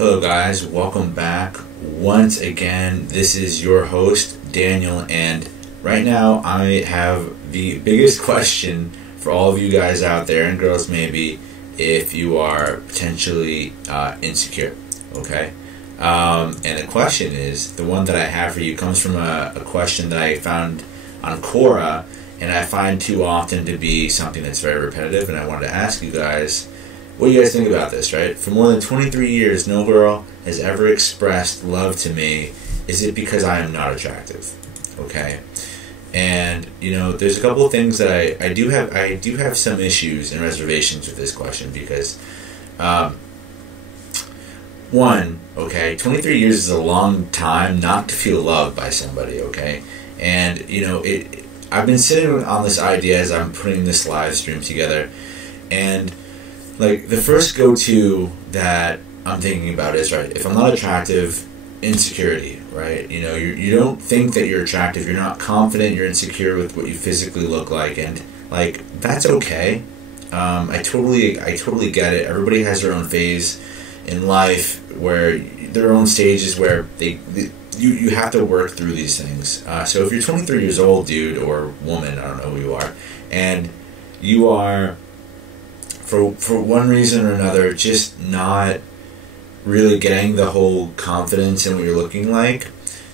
Hello guys, welcome back once again. This is your host, Daniel, and right now I have the biggest question for all of you guys out there, and girls maybe, if you are potentially insecure, okay? And the question is, the one that I have for you comes from a question that I found on Quora, and I find too often to be something that's very repetitive, and I wanted to ask you guys, what do you guys think about this, right? For more than 23 years, no girl has ever expressed love to me. Is it because I am not attractive? Okay. And, you know, there's a couple of things that I do have some issues and reservations with this question because, one, okay, 23 years is a long time not to feel loved by somebody, okay? And, you know, I've been sitting on this idea as I'm putting this live stream together, and like, the first go-to that I'm thinking about is, right, if I'm not attractive, insecurity, right? You know, you don't think that you're attractive, you're not confident, you're insecure with what you physically look like, and, like, that's okay. I totally get it. Everybody has their own phase in life, where their own stages where you have to work through these things. So if you're 23 years old, dude, or woman, I don't know who you are, and you are, for one reason or another, just not really getting the whole confidence in what you're looking like,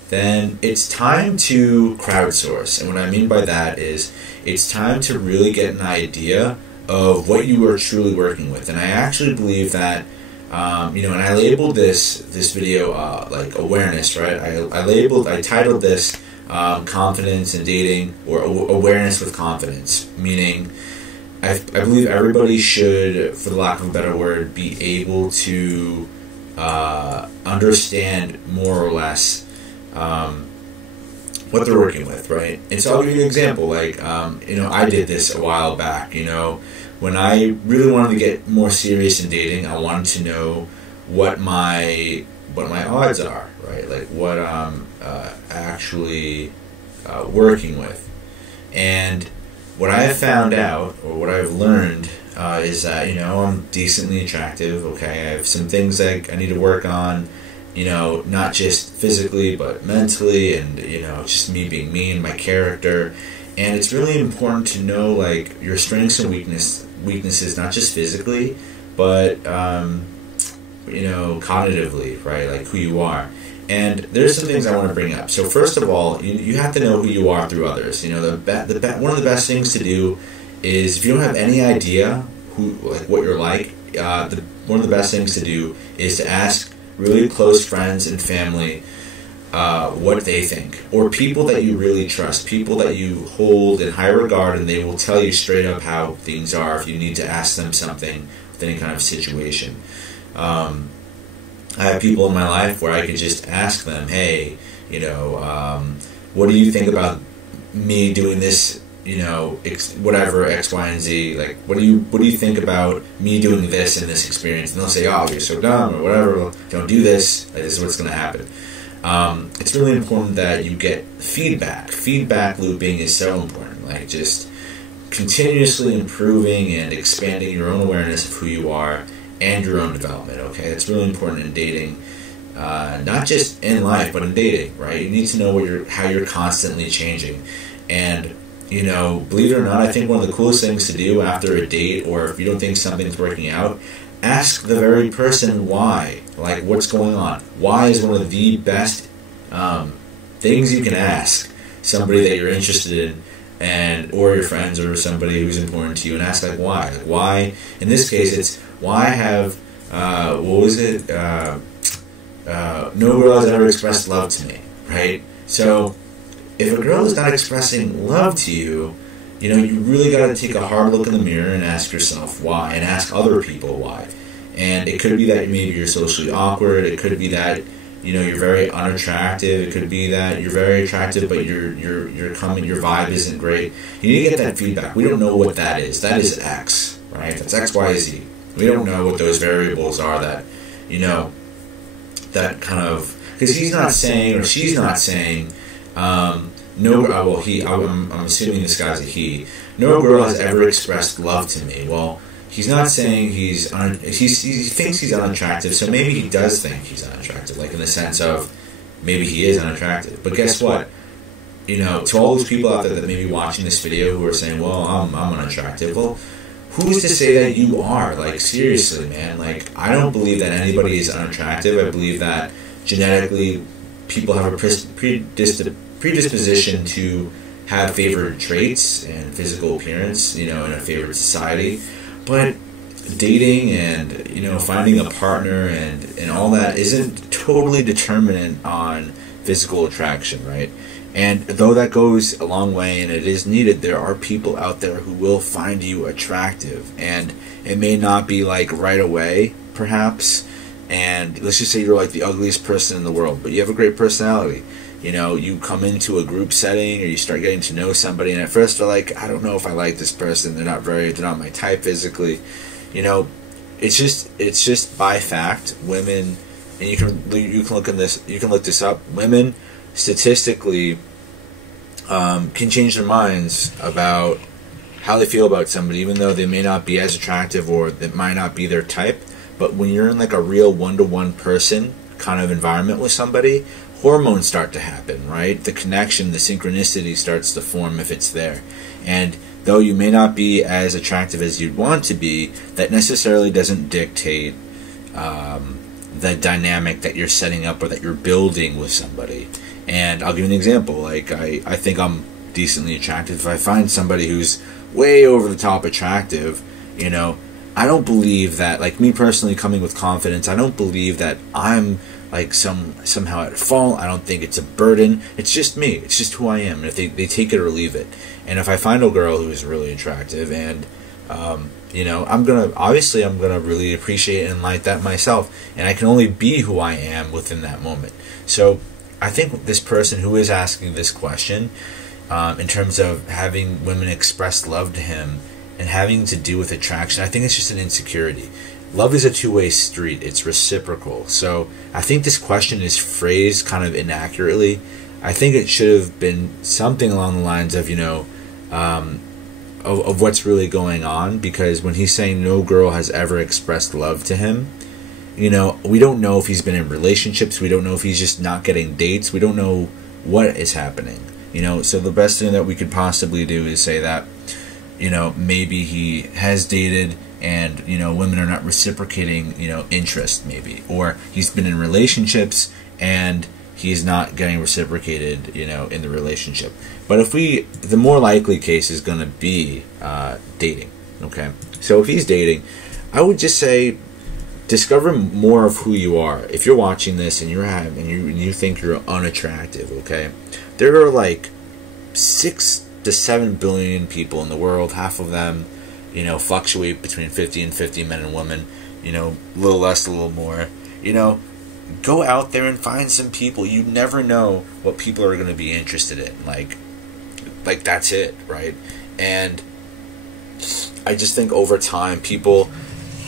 then it's time to crowdsource. And what I mean by that is it's time to really get an idea of what you are truly working with. And I actually believe that, you know, and I labeled this video like awareness, right? I titled this confidence in dating, or awareness with confidence, meaning I believe everybody should, for the lack of a better word, be able to understand more or less what they're working with, right? And so I'll give you an example. Like, you know, I did this a while back. You know, when I really wanted to get more serious in dating, I wanted to know what my odds are, right? Like what I'm actually working with. And what I have found out, or what I've learned, is that, you know, I'm decently attractive, okay? I have some things that I need to work on, you know, not just physically, but mentally, and, you know, just me being me and my character. And it's really important to know, like, your strengths and weaknesses, not just physically, but, you know, cognitively, right? Like, who you are. And there's some things I want to bring up. So first of all, you have to know who you are through others. You know, one of the best things to do is, if you don't have any idea what you're like, one of the best things to do is to ask really close friends and family what they think, or people that you really trust, people that you hold in high regard, and they will tell you straight up how things are if you need to ask them something with any kind of situation. I have people in my life where I can just ask them, hey, you know, what do you think about me doing this, you know, whatever, X, Y, and Z, like, what do you think about me doing this in this experience? And they'll say, oh, you're so dumb, or whatever, don't do this, this is what's going to happen. It's really important that you get feedback. Feedback looping is so important, like, just continuously improving and expanding your own awareness of who you are and your own development, okay? It's really important in dating, not just in life, but in dating, right? You need to know how you're constantly changing. And, you know, believe it or not, I think one of the coolest things to do after a date, or if you don't think something's working out, ask the very person why. Like, what's going on? Why is one of the best things you can ask somebody that you're interested in, or your friends, or somebody who's important to you, and ask, like, why? Like, why? In this case, it's, why have, what was it? No girl has ever expressed love to me, right? So, if a girl is not expressing love to you, you know, you really got to take a hard look in the mirror and ask yourself why, and ask other people why. And it could be that maybe you're socially awkward. It could be that, you know, you're very unattractive. It could be that you're very attractive, but your vibe isn't great. You need to get that feedback. We don't know what that is. That is X, right? That's X, Y, Z. We don't know what those variables are that, you know, that kind of, because he's not saying, or she's not saying, I'm assuming this guy's a he. No girl has ever expressed love to me. Well, he's not saying he thinks he's unattractive, so maybe he does think he's unattractive, like in the sense of maybe he is unattractive. But guess what? You know, to all those people out there that may be watching this video who are saying, well, I'm unattractive, well, who's to say that you are? Like, seriously, man. Like, I don't believe that anybody is unattractive. I believe that genetically people have a predisposition to have favored traits and physical appearance, you know, in a favored society. But dating and, you know, finding a partner and all that isn't totally determinant on physical attraction, right? And though that goes a long way and it is needed, there are people out there who will find you attractive. And it may not be like right away, perhaps. And let's just say you're like the ugliest person in the world, but you have a great personality. You know, you come into a group setting or you start getting to know somebody, and at first they're like, I don't know if I like this person. They're not my type physically. You know, it's just by fact, women, and you can look this up. Women statistically can change their minds about how they feel about somebody, even though they may not be as attractive or that might not be their type. But when you're in like a real one-to-one person kind of environment with somebody, hormones start to happen, right? The connection, the synchronicity starts to form if it's there. And though you may not be as attractive as you'd want to be, that necessarily doesn't dictate the dynamic that you're setting up or that you're building with somebody. And I'll give you an example. Like, I think I'm decently attractive. If I find somebody who's way over the top attractive, you know, I don't believe that, like me personally coming with confidence, I don't believe that I'm like somehow at fault. I don't think it's a burden. It's just me. It's just who I am. And if they take it or leave it. And if I find a girl who is really attractive and, you know, I'm going to really appreciate and like that myself. And I can only be who I am within that moment. So I think this person who is asking this question, in terms of having women express love to him and having to do with attraction, I think it's just an insecurity. Love is a two-way street. It's reciprocal. So I think this question is phrased kind of inaccurately. I think it should have been something along the lines of, you know, of what's really going on. Because when he's saying no girl has ever expressed love to him, you know, we don't know if he's been in relationships. We don't know if he's just not getting dates. We don't know what is happening. You know, so the best thing that we could possibly do is say that, you know, maybe he has dated and, you know, women are not reciprocating, you know, interest maybe. Or he's been in relationships and he's not getting reciprocated, you know, in the relationship. But the more likely case is going to be dating, okay? So if he's dating, I would just say discover more of who you are. If you're watching this and you think you're unattractive, okay? There are like 6 to 7 billion people in the world. Half of them, you know, fluctuate between 50 and 50 men and women, you know, a little less, a little more. You know, go out there and find some people. You never know what people are going to be interested in. Like that's it, right? And I just think over time, people,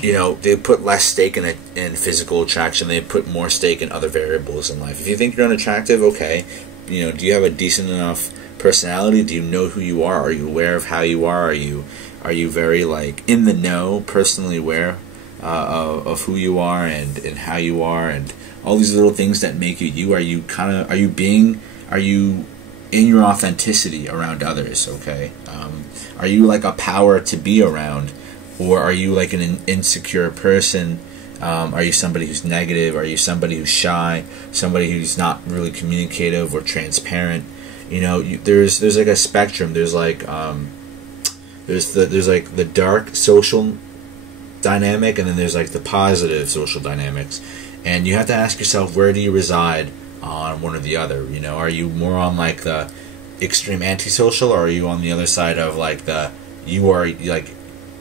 you know, they put less stake in physical attraction. They put more stake in other variables in life. If you think you're unattractive, okay, you know, do you have a decent enough personality? Do you know who you are? Are you aware of how you are? Are you very like in the know, personally aware of who you are and how you are and all these little things that make you you? Are you in your authenticity around others? Okay, are you like a power to be around, or are you like an insecure person? Are you somebody who's negative? Are you somebody who's shy? Somebody who's not really communicative or transparent? You know, there's like a spectrum. There's like there's like the dark social dynamic, and then there's like the positive social dynamics. And you have to ask yourself, where do you reside on one or the other? You know, are you more on like the extreme antisocial, or are you on the other side of like the you are like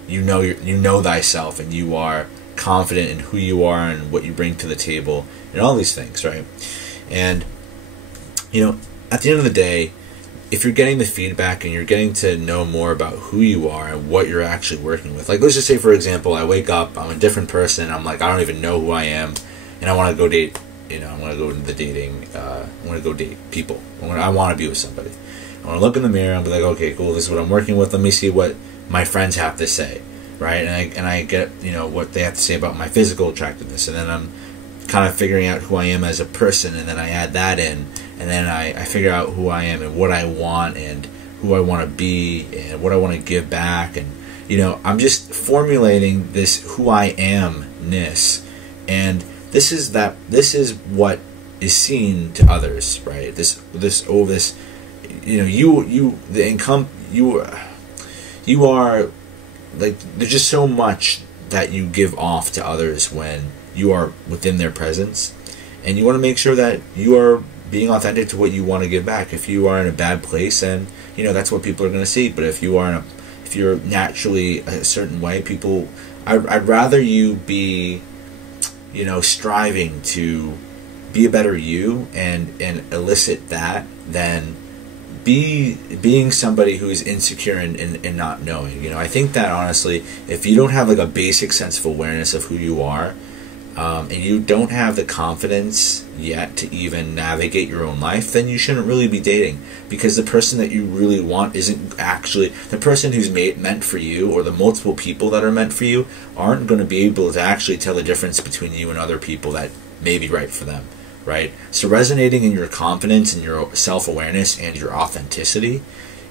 you know thyself and you are confident in who you are and what you bring to the table and all these things, right? And you know, at the end of the day, if you're getting the feedback and you're getting to know more about who you are and what you're actually working with, like let's just say for example, I wake up, I'm a different person, I'm like, I don't even know who I am, and I want to go date, you know, I want to go into the dating, I want to go date people, I want to be with somebody, I want to look in the mirror and be like, okay, cool, this is what I'm working with, let me see what my friends have to say. right? And I get, you know, what they have to say about my physical attractiveness, and then I'm kind of figuring out who I am as a person, and then I add that in, and then I figure out who I am and what I want and who I want to be and what I want to give back. And, you know, I'm just formulating this who I am-ness, and this is what is seen to others, right? This you know, you are like, there's just so much that you give off to others when you are within their presence, and you want to make sure that you are being authentic to what you want to give back. If you are in a bad place, and you know, that's what people are going to see. But if you're naturally a certain way, I'd rather you be, you know, striving to be a better you and elicit that than being somebody who is insecure and not knowing. You know, I think that honestly, if you don't have like a basic sense of awareness of who you are, and you don't have the confidence yet to even navigate your own life, then you shouldn't really be dating, because the person that you really want isn't actually the person who's meant for you, or the multiple people that are meant for you aren't going to be able to actually tell the difference between you and other people that may be right for them, right? So resonating in your confidence and your self-awareness and your authenticity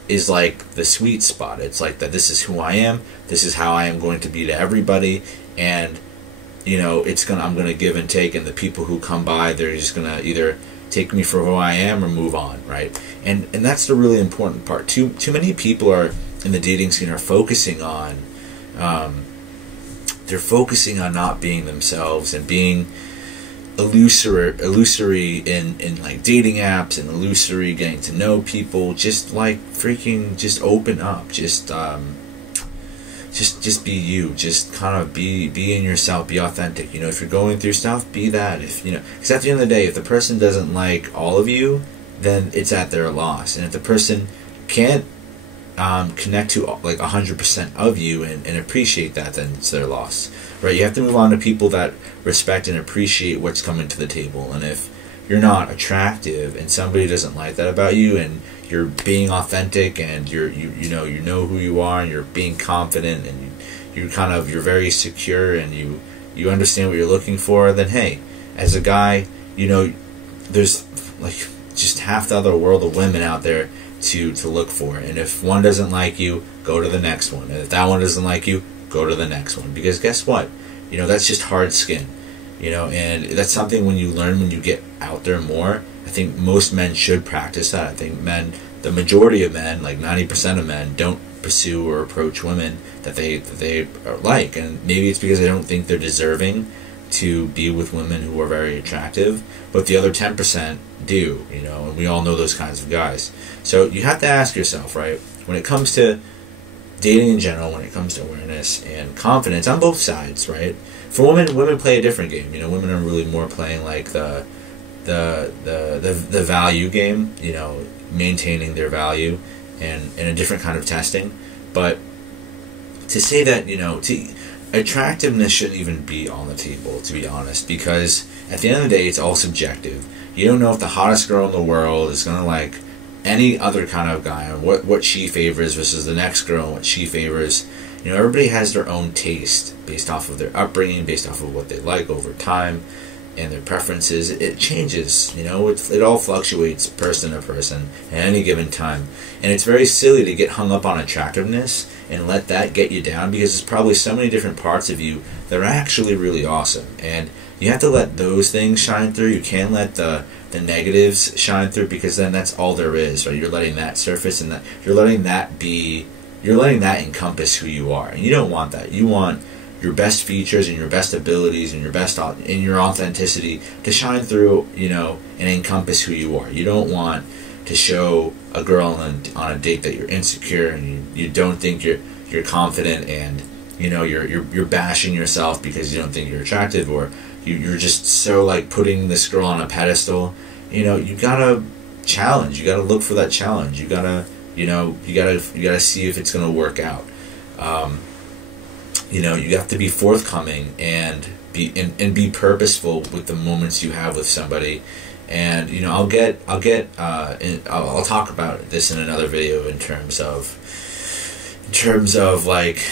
is like the sweet spot. It's like that this is who I am, this is how I am going to be to everybody, and you know, I'm gonna give and take, and the people who come by, they're just gonna either take me for who I am or move on, right? And that's the really important part. Too many people are in the dating scene are focusing on, they're focusing on not being themselves and being illusory in like dating apps, and illusory getting to know people. Just like freaking, just open up, just be you, just kind of be in yourself, be authentic. You know, if you're going through stuff, be that. If you know, because at the end of the day, if the person doesn't like all of you, then it's at their loss. And if the person can't connect to like 100% of you and appreciate that, then it's their loss, right? You have to move on to people that respect and appreciate what's coming to the table. And if you're not attractive and somebody doesn't like that about you, and you're being authentic, and you know who you are, and you're being confident, and you're very secure, and you understand what you're looking for, then hey, as a guy, you know, there's like just half the other world of women out there to look for. And if one doesn't like you, go to the next one. And if that one doesn't like you, go to the next one. Because guess what? You know, that's just hard skin. You know, and that's something when you learn, when you get out there more. I think most men should practice that. I think the majority of men, like 90% of men, don't pursue or approach women that they like. And maybe it's because they don't think they're deserving to be with women who are very attractive. But the other 10% do, you know, and we all know those kinds of guys. So you have to ask yourself, right, when it comes to dating in general, when it comes to awareness and confidence on both sides, right? For women play a different game. You know, women are really more playing like the value game, you know, maintaining their value and a different kind of testing. But to say that, you know, attractiveness shouldn't even be on the table, to be honest, because at the end of the day, it's all subjective. You don't know if the hottest girl in the world is going to like any other kind of guy, and what she favors versus the next girl and what she favors. You know, everybody has their own taste based off of their upbringing, based off of what they like over time, and their preferences. It changes, you know, it all fluctuates person to person at any given time. And it's very silly to get hung up on attractiveness and let that get you down, because there's probably so many different parts of you that are actually really awesome. And you have to let those things shine through. You can't let the negatives shine through, because then that's all there is, right? You're letting that surface, and you're letting that encompass who you are. And you don't want that. You want your best features and your best abilities and your authenticity to shine through, you know, and encompass who you are. You don't want to show a girl on a date that you're insecure and you don't think you're confident, and you know you're bashing yourself because you don't think you're attractive, or you're just so like putting this girl on a pedestal. You know, you gotta challenge. You gotta look for that challenge. You gotta see if it's gonna work out. You know, you have to be forthcoming and be purposeful with the moments you have with somebody. And you know, I'll talk about this in another video in terms of, in terms of like,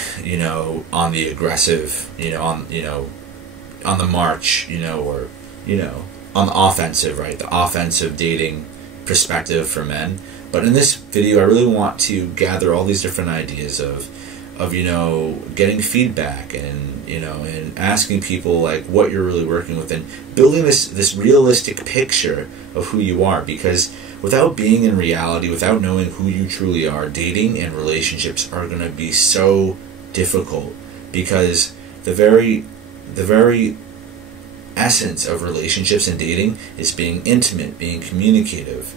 on the aggressive, on the march, or, on the offensive, right? The offensive dating perspective for men. But in this video, I really want to gather all these different ideas of getting feedback and, and asking people like what you're really working with and building this realistic picture of who you are. Because without being in reality, without knowing who you truly are, dating and relationships are going to be so difficult, because the very essence of relationships and dating is being intimate, being communicative,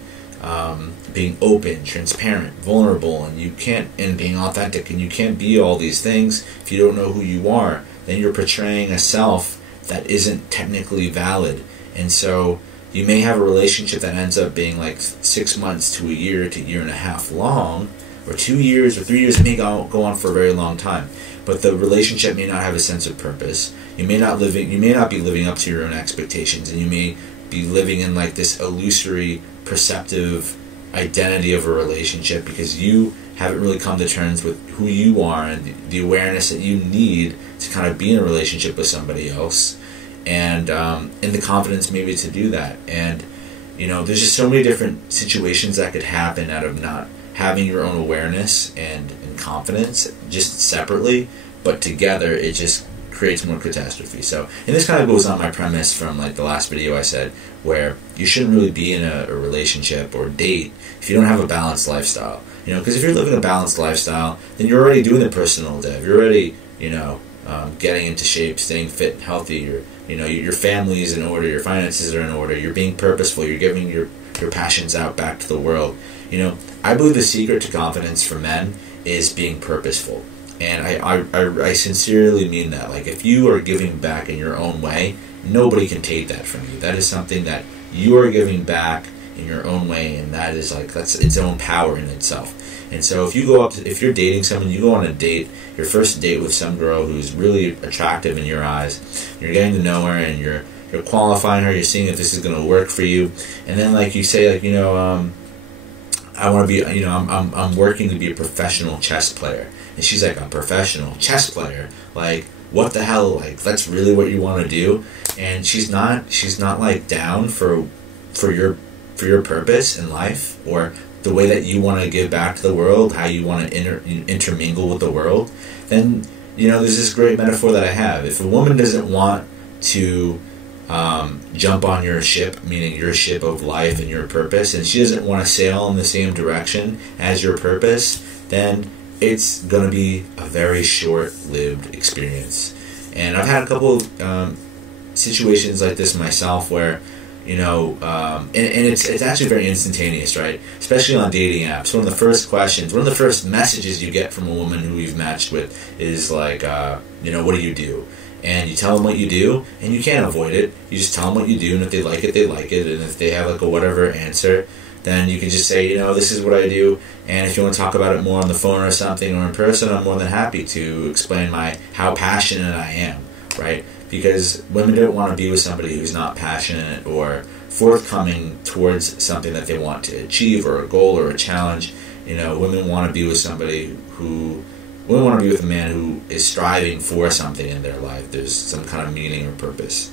being open, transparent, vulnerable, and being authentic. And you can't be all these things if you don't know who you are. Then you're portraying a self that isn't technically valid. And so you may have a relationship that ends up being like 6 months to a year to year and a half long, or 2 years or 3 years. It may go on for a very long time, but the relationship may not have a sense of purpose. You may not be living up to your own expectations, and you may be living in like this illusory, perceptive identity of a relationship because you haven't really come to terms with who you are and the awareness that you need to kind of be in a relationship with somebody else, and the confidence maybe to do that. And there's just so many different situations that could happen out of not having your own awareness and confidence just separately, but together it just creates more catastrophe. So, and this kind of goes on my premise from like the last video I said, where you shouldn't really be in a relationship or date if you don't have a balanced lifestyle. Because if you're living a balanced lifestyle, then you're already doing the personal dev. You're already, getting into shape, staying fit and healthy. Your family is in order, your finances are in order. You're being purposeful. You're giving your passions out back to the world. I believe the secret to confidence for men is being purposeful. And I sincerely mean that. Like, if you are giving back in your own way, nobody can take that from you. That is something that you are giving back in your own way, and that's its own power in itself. And so if you're dating someone, you go on a date, your first date with some girl who's really attractive in your eyes, you're getting to know her and you're qualifying her, you're seeing if this is going to work for you, and then like you say like, I want to be, I'm working to be a professional chess player. And she's like, a professional chess player? Like, what the hell? Like, that's really what you want to do? And she's not like down for your purpose in life, or the way that you want to give back to the world, how you want to intermingle with the world. Then, there's this great metaphor that I have. If a woman doesn't want to jump on your ship, meaning your ship of life and your purpose, and she doesn't want to sail in the same direction as your purpose, then it's going to be a very short-lived experience. And I've had a couple situations like this myself where, and it's actually very instantaneous, right? Especially on dating apps. One of the first messages you get from a woman who you've matched with is like, what do you do? And you tell them what you do, and you can't avoid it. You just tell them what you do, and if they like it, they like it. And if they have like a whatever answer, then you can just say, this is what I do. And if you want to talk about it more on the phone or something, or in person, I'm more than happy to explain how passionate I am, right? Because women don't want to be with somebody who's not passionate or forthcoming towards something that they want to achieve, or a goal or a challenge. Women want to be with a man who is striving for something in their life. There's some kind of meaning or purpose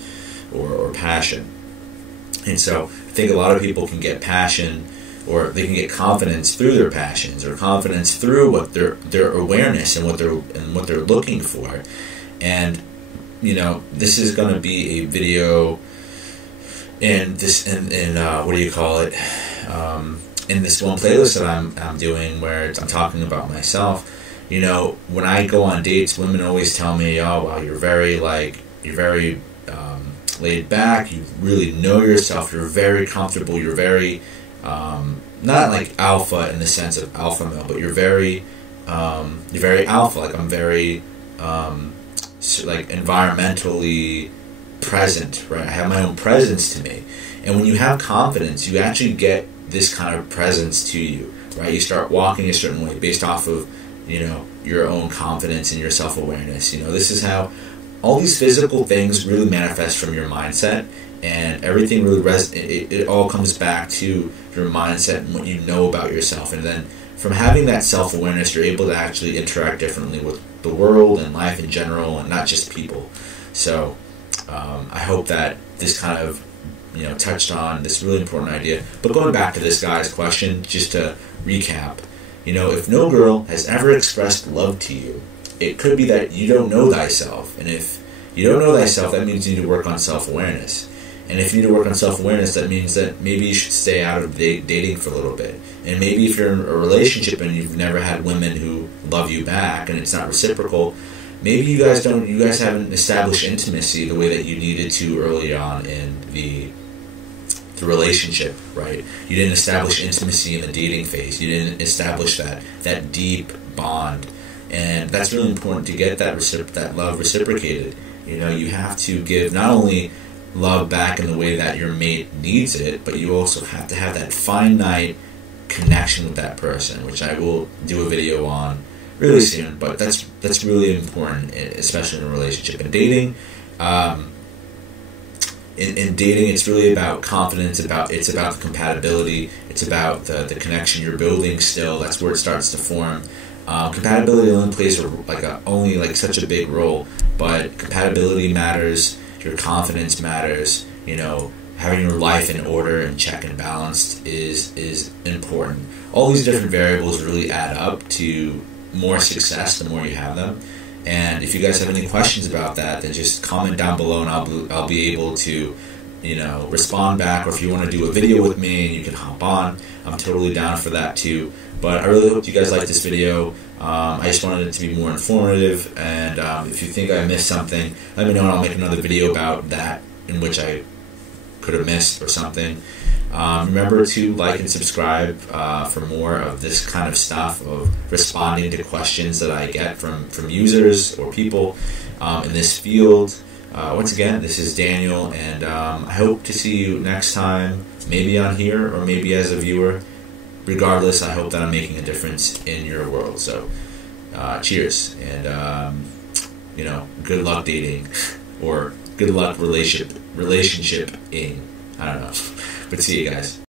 or passion. And so I think a lot of people can get passion, or they can get confidence through their passions, or confidence through what their awareness and what they're looking for. And this is going to be a video in in this one playlist that I'm doing, where I'm talking about myself. When I go on dates, women always tell me, "Oh, wow, you're very laid back. You really know yourself. You're very comfortable. You're very not like alpha in the sense of alpha male, but you're very alpha. Like, I'm very like environmentally present, right? I have my own presence to me." And when you have confidence, you actually get this kind of presence to you, right? You start walking a certain way based off of your own confidence and your self-awareness. This is how all these physical things really manifest from your mindset, and everything really it all comes back to your mindset and what you know about yourself. And then from having that self-awareness, you're able to actually interact differently with the world and life in general, and not just people. So I hope that this kind of touched on this really important idea. But going back to this guy's question, just to recap, if no girl has ever expressed love to you, it could be that you don't know thyself. And if you don't know thyself, that means you need to work on self-awareness. And if you need to work on self-awareness, that means that maybe you should stay out of dating for a little bit. And maybe if you're in a relationship and you've never had women who love you back and it's not reciprocal, maybe you guys haven't established intimacy the way that you needed to early on in the relationship, right? You didn't establish intimacy in the dating phase. You didn't establish that deep bond. And that's really important to get that love reciprocated. You have to give not only love back in the way that your mate needs it, but you also have to have that finite connection with that person, which I will do a video on really soon. But that's really important, especially in a relationship. And dating, in dating, it's really about confidence. It's about the compatibility. It's about the connection you're building. Still, that's where it starts to form. Compatibility only plays such a big role, but compatibility matters. Your confidence matters. Having your life in order and check and balanced is important. All these different variables really add up to more success the more you have them. And if you guys have any questions about that, then just comment down below, and I'll be able to respond back. Or if you want to do a video with me, you can hop on. I'm totally down for that too. But I really hope you guys liked this video. I just wanted it to be more informative, and if you think I missed something, let me know and I'll make another video about that in which I could have missed or something. Remember to like and subscribe for more of this kind of stuff, of responding to questions that I get from users or people in this field. Once again, this is Daniel, and I hope to see you next time, maybe on here or maybe as a viewer. Regardless, I hope that I'm making a difference in your world. So, cheers, and good luck dating, or good luck relationship-ing. I don't know, but see you guys.